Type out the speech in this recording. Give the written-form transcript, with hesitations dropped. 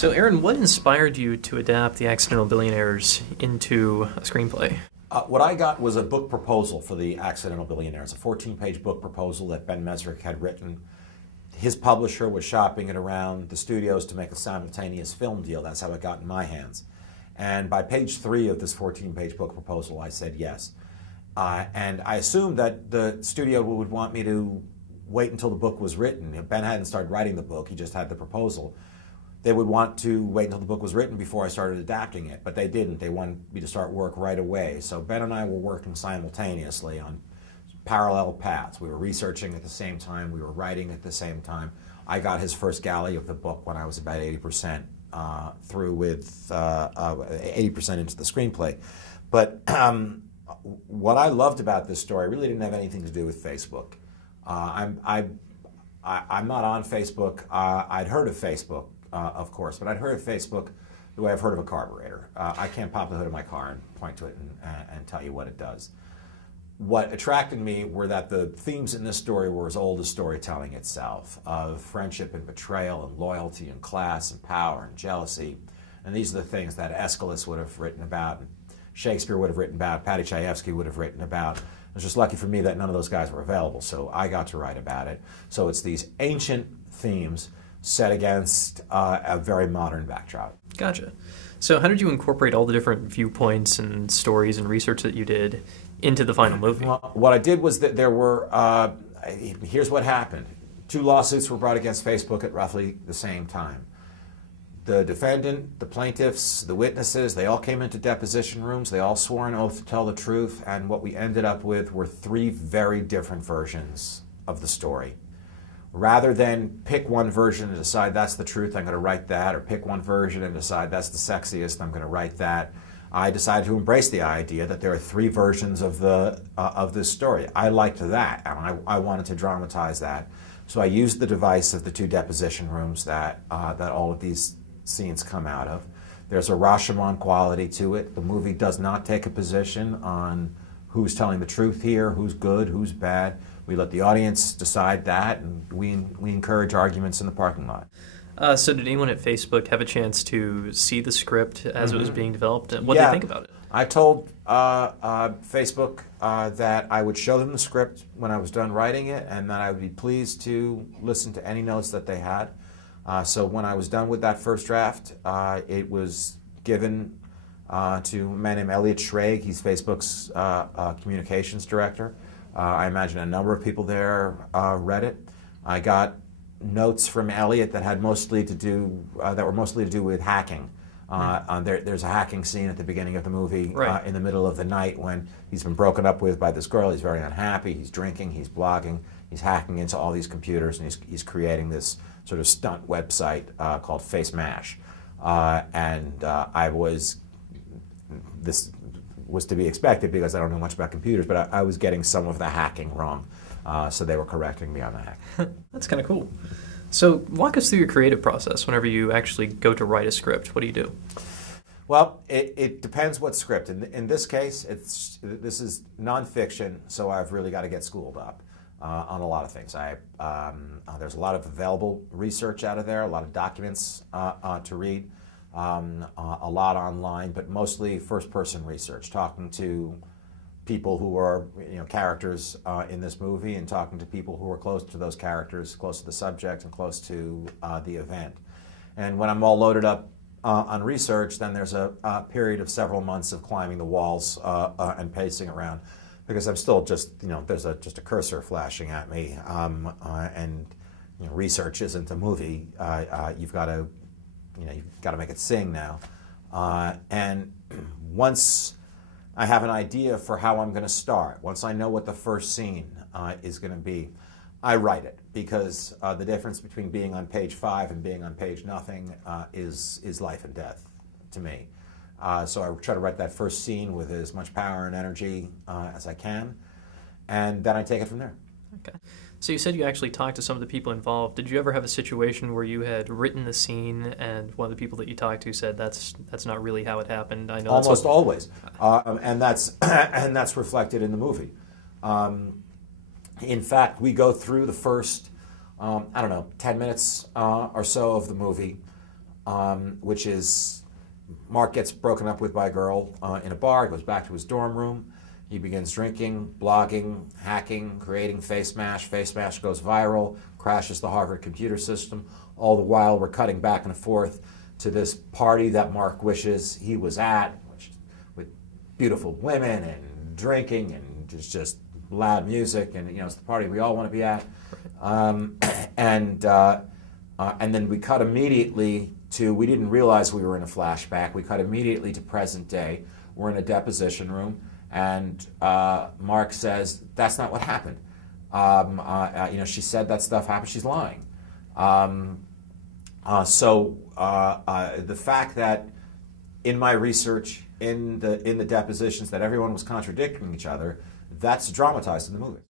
So, Aaron, what inspired you to adapt The Accidental Billionaires into a screenplay? What I got was a book proposal for The Accidental Billionaires, a 14-page book proposal that Ben Mesrick had written. His publisher was shopping it around the studios to make a simultaneous film deal. That's how it got in my hands. And by page 3 of this 14-page book proposal, I said yes. And I assumed that the studio would want me to wait until the book was written. Ben hadn't started writing the book, he just had the proposal. They would want to wait until the book was written before I started adapting it, but they didn't. They wanted me to start work right away. So Ben and I were working simultaneously on parallel paths. We were researching at the same time, we were writing at the same time. I got his first galley of the book when I was about 80% through with 80% into the screenplay. But what I loved about this story really didn't have anything to do with Facebook. I'm not on Facebook. I'd heard of Facebook, of course, but I'd heard of Facebook the way I've heard of a carburetor. I can't pop the hood of my car and point to it and tell you what it does. What attracted me were that the themes in this story were as old as storytelling itself, of friendship and betrayal and loyalty and class and power and jealousy. And these are the things that Aeschylus would have written about, Shakespeare would have written about, Paddy Chayefsky would have written about. It was just lucky for me that none of those guys were available, so I got to write about it. So it's these ancient themes set against a very modern backdrop. Gotcha. So how did you incorporate all the different viewpoints and stories and research that you did into the final movie? Well, what I did was that there were, here's what happened. 2 lawsuits were brought against Facebook at roughly the same time. The defendant, the plaintiffs, the witnesses, they all came into deposition rooms, they all swore an oath to tell the truth, and what we ended up with were 3 very different versions of the story. Rather than pick one version and decide that's the truth, I'm going to write that, or pick one version and decide that's the sexiest, I'm going to write that, I decided to embrace the idea that there are 3 versions of this story. I liked that, and I wanted to dramatize that. So I used the device of the 2 deposition rooms that all of these scenes come out of. There's a Rashomon quality to it. The movie does not take a position on who's telling the truth here, who's good, who's bad. We let the audience decide that, and we encourage arguments in the parking lot. So did anyone at Facebook have a chance to see the script as it was being developed? What did they think about it? I told Facebook that I would show them the script when I was done writing it, and that I would be pleased to listen to any notes that they had. So when I was done with that first draft, it was given to a man named Elliot Schrage. He's Facebook's communications director. I imagine a number of people there read it. I got notes from Elliot that had mostly to do with hacking. There's a hacking scene at the beginning of the movie, right, in the middle of the night when he's been broken up with by this girl. He's very unhappy. He's drinking. He's blogging. He's hacking into all these computers, and he's creating this sort of stunt website called Face Mash. This was to be expected because I don't know much about computers, but I was getting some of the hacking wrong. So they were correcting me on the hack. That's kind of cool. So walk us through your creative process whenever you actually go to write a script. What do you do? Well, it depends what script. In this case, this is nonfiction, so I've really got to get schooled up on a lot of things. There's a lot of available research out of there, a lot of documents to read, a lot online, but mostly first-person research, talking to people who are characters in this movie, and talking to people who are close to those characters, close to the subject, and close to the event. And when I'm all loaded up on research, then there's a period of several months of climbing the walls and pacing around, because I'm still just, there's just a cursor flashing at me, and research isn't a movie. You've got to make it sing now. And once I have an idea for how I'm going to start, once I know what the first scene is going to be, I write it, because the difference between being on page 5 and being on page nothing is life and death to me. So I try to write that first scene with as much power and energy as I can, and then I take it from there. Okay. So you said you actually talked to some of the people involved. Did you ever have a situation where you had written the scene and one of the people that you talked to said that's not really how it happened? I know almost always, and that's reflected in the movie. In fact, we go through the first, 10 minutes or so of the movie, which is Mark gets broken up with by a girl in a bar, goes back to his dorm room. He begins drinking, blogging, hacking, creating Face Mash. Face Mash goes viral, crashes the Harvard computer system. All the while, we're cutting back and forth to this party that Mark wishes he was at, with beautiful women and drinking and just loud music, and it's the party we all want to be at. And then we cut immediately to, we didn't realize we were in a flashback. We cut immediately to present day. We're in a deposition room. And Mark says, that's not what happened. She said that stuff happened. She's lying. So the fact that in my research, in the depositions, that everyone was contradicting each other, that's dramatized in the movie.